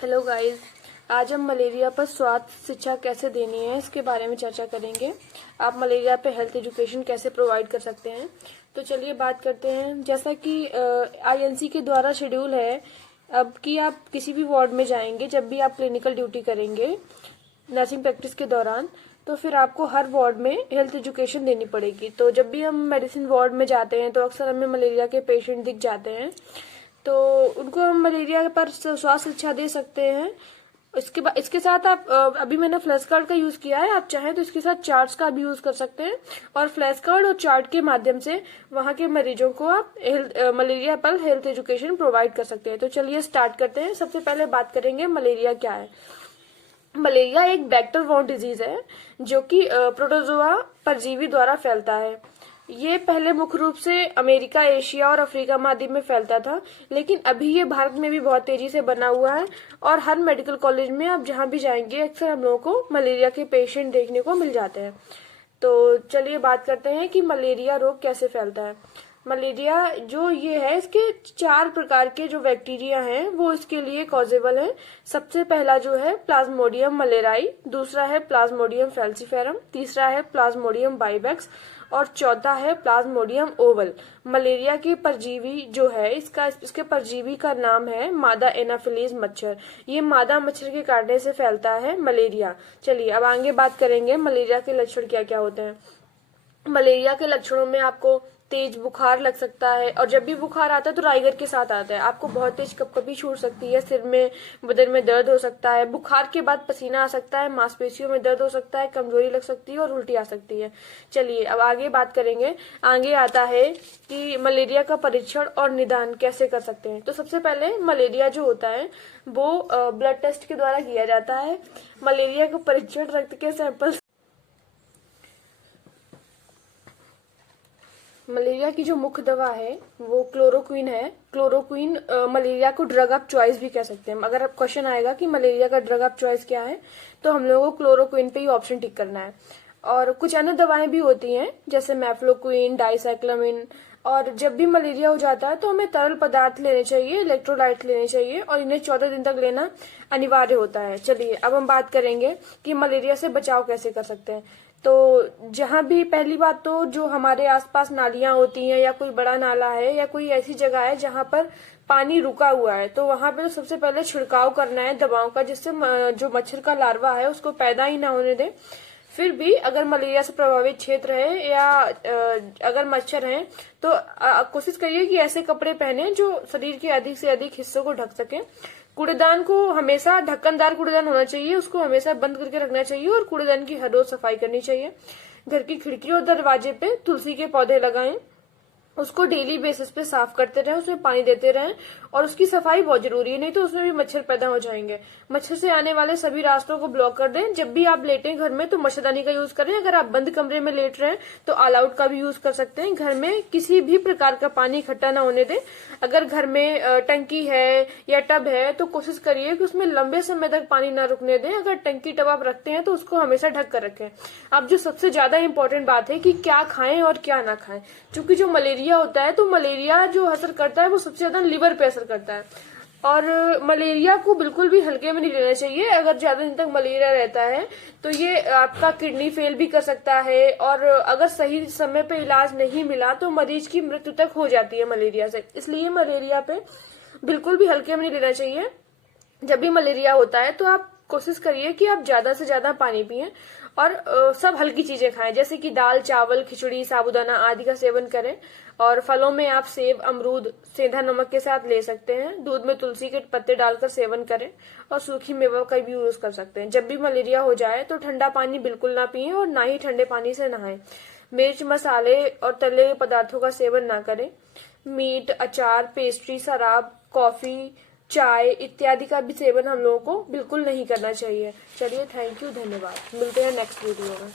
Hello guys, आज हम malaria पर स्वास्थ्य शिक्षा कैसे देनी है इसके बारे में चर्चा करेंगे। आप मलेरिया पे हेल्थ एजुकेशन कैसे प्रोवाइड कर सकते हैं। तो चलिए बात करते हैं। जैसा कि आईएनसी के द्वारा शेड्यूल है अब कि आप किसी भी वार्ड में जाएंगे, जब भी आप क्लिनिकल ड्यूटी करेंगे नर्सिंग प्रैक्टिस के दौरान, तो फिर आपको हर वार्ड में हेल्थ एजुकेशन देनी पड़ेगी। तो जब भी हम मेडिसिन वार्ड में जाते हैं तो अक्सर हमें मलेरिया के पेशेंट दिख जाते हैं, तो उनको हम मलेरिया पर स्वास्थ्य शिक्षा दे सकते हैं। इसके साथ आप अभी मैंने फ्लैश कार्ड का यूज किया है, आप चाहें तो इसके साथ चार्ट्स का भी यूज कर सकते हैं और फ्लैश कार्ड और चार्ट के माध्यम से वहां के मरीजों को आप मलेरिया पर हेल्थ एजुकेशन प्रोवाइड कर सकते हैं। तो चलिए स्टार्ट करते हैं। सबसे पहले बात करेंगे मलेरिया क्या है। मलेरिया एक वेक्टर बॉर्न डिजीज है जो कि प्रोटोजोआ परजीवी द्वारा फैलता है। ये पहले मुख्य रूप से अमेरिका, एशिया और अफ्रीका महाद्वीप में फैलता था, लेकिन अभी ये भारत में भी बहुत तेजी से बना हुआ है और हर मेडिकल कॉलेज में आप जहां भी जाएंगे अक्सर हम लोगों को मलेरिया के पेशेंट देखने को मिल जाते हैं। तो चलिए बात करते हैं कि मलेरिया रोग कैसे फैलता है। मलेरिया जो ये है, इसके 4 प्रकार के जो बैक्टीरिया हैं वो इसके लिए कॉजेबल है। सबसे पहला जो है प्लाज्मोडियम मलेराई, दूसरा है प्लाज्मोडियम फैल्सीफेरम, तीसरा है प्लाज्मोडियम बाइबैक्स और चौथा है प्लाज्मोडियम ओवल। मलेरिया की परजीवी जो है इसके परजीवी का नाम है मादा एनाफिलीज मच्छर। ये मादा मच्छर के काटने से फैलता है मलेरिया। चलिए अब आगे बात करेंगे मलेरिया के लक्षण क्या क्या होते हैं। मलेरिया के लक्षणों में आपको तेज बुखार लग सकता है, और जब भी बुखार आता है तो राइगर के साथ आता है। आपको बहुत तेज कपकपी छूट सकती है, सिर में, बदन में दर्द हो सकता है, बुखार के बाद पसीना आ सकता है, मांसपेशियों में दर्द हो सकता है, कमजोरी लग सकती है और उल्टी आ सकती है। चलिए अब आगे बात करेंगे। आगे आता है कि मलेरिया का परीक्षण और निदान कैसे कर सकते हैं। तो सबसे पहले मलेरिया जो होता है वो ब्लड टेस्ट के द्वारा किया जाता है। मलेरिया का परीक्षण रक्त के सैंपल मलेरिया की जो मुख्य दवा है वो क्लोरोक्विन है। क्लोरोक्विन मलेरिया को ड्रग ऑफ चॉइस भी कह सकते हैं। अगर अब क्वेश्चन आएगा कि मलेरिया का ड्रग ऑफ चॉइस क्या है, तो हम लोगों को क्लोरोक्विन पे ही ऑप्शन टिक करना है। और कुछ अन्य दवाएं भी होती हैं जैसे मैफ्लोक्विन, डाइसाइक्लामिन। और जब भी मलेरिया हो जाता है तो हमें तरल पदार्थ लेने चाहिए, इलेक्ट्रोलाइट लेने चाहिए, और इन्हें 14 दिन तक लेना अनिवार्य होता है। चलिए अब हम बात करेंगे कि मलेरिया से बचाव कैसे कर सकते हैं। तो जहां भी, पहली बात तो जो हमारे आसपास नालियां होती हैं या कोई बड़ा नाला है या कोई ऐसी जगह है जहां पर पानी रुका हुआ है, तो वहां पे तो सबसे पहले छिड़काव करना है दवाओं का, जिससे जो मच्छर का लार्वा है उसको पैदा ही ना होने दें। फिर भी अगर मलेरिया से प्रभावित क्षेत्र है या अगर मच्छर हैं तो कोशिश करिए कि ऐसे कपड़े पहने जो शरीर के अधिक से अधिक हिस्सों को ढक सके। कूड़ेदान को हमेशा ढक्कनदार कूड़ेदान होना चाहिए, उसको हमेशा बंद करके रखना चाहिए और कूड़ेदान की हर रोज सफाई करनी चाहिए। घर की खिड़की और दरवाजे पे तुलसी के पौधे लगाएं, उसको डेली बेसिस पे साफ करते रहें, उसमें पानी देते रहें और उसकी सफाई बहुत जरूरी है, नहीं तो उसमें भी मच्छर पैदा हो जाएंगे। मच्छर से आने वाले सभी रास्तों को ब्लॉक कर दें। जब भी आप लेटें घर में तो मच्छरदानी का यूज करें। अगर आप बंद कमरे में लेट रहे हैं तो ऑल आउट का भी यूज कर सकते हैं। घर में किसी भी प्रकार का पानी इकट्ठा ना होने दें। अगर घर में टंकी है या टब है तो कोशिश करिए कि उसमें लंबे समय तक पानी ना रुकने दें। अगर टंकी टब आप रखते हैं तो उसको हमेशा ढक कर रखें। अब जो सबसे ज्यादा इंपॉर्टेंट बात है कि क्या खाएं और क्या ना खाएं, क्योंकि जो मलेरिया होता है तो मलेरिया जो असर करता है वो सबसे ज्यादा लिवर पे असर करता है, और मलेरिया को बिल्कुल भी हल्के में नहीं लेना चाहिए। अगर ज्यादा दिन तक मलेरिया रहता है तो ये आपका किडनी फेल भी कर सकता है, और अगर सही समय पे इलाज नहीं मिला तो मरीज की मृत्यु तक हो जाती है मलेरिया से। इसलिए मलेरिया पे बिल्कुल भी हल्के में नहीं लेना चाहिए। जब भी मलेरिया होता है तो आप कोशिश करिए कि आप ज्यादा से ज्यादा पानी पिएं और सब हल्की चीजें खाएं, जैसे कि दाल, चावल, खिचड़ी, साबूदाना आदि का सेवन करें। और फलों में आप सेब, अमरूद सेंधा नमक के साथ ले सकते हैं। दूध में तुलसी के पत्ते डालकर सेवन करें और सूखी मेवा का भी यूज कर सकते हैं। जब भी मलेरिया हो जाए तो ठंडा पानी बिल्कुल ना पिएं और ना ही ठंडे पानी से नहाएं। मिर्च, मसाले और तले हुए पदार्थों का सेवन ना करें। मीट, अचार, पेस्ट्री, शराब, कॉफी, चाय इत्यादि का भी सेवन हम लोगों को बिल्कुल नहीं करना चाहिए। चलिए, थैंक यू, धन्यवाद। मिलते हैं नेक्स्ट वीडियो में।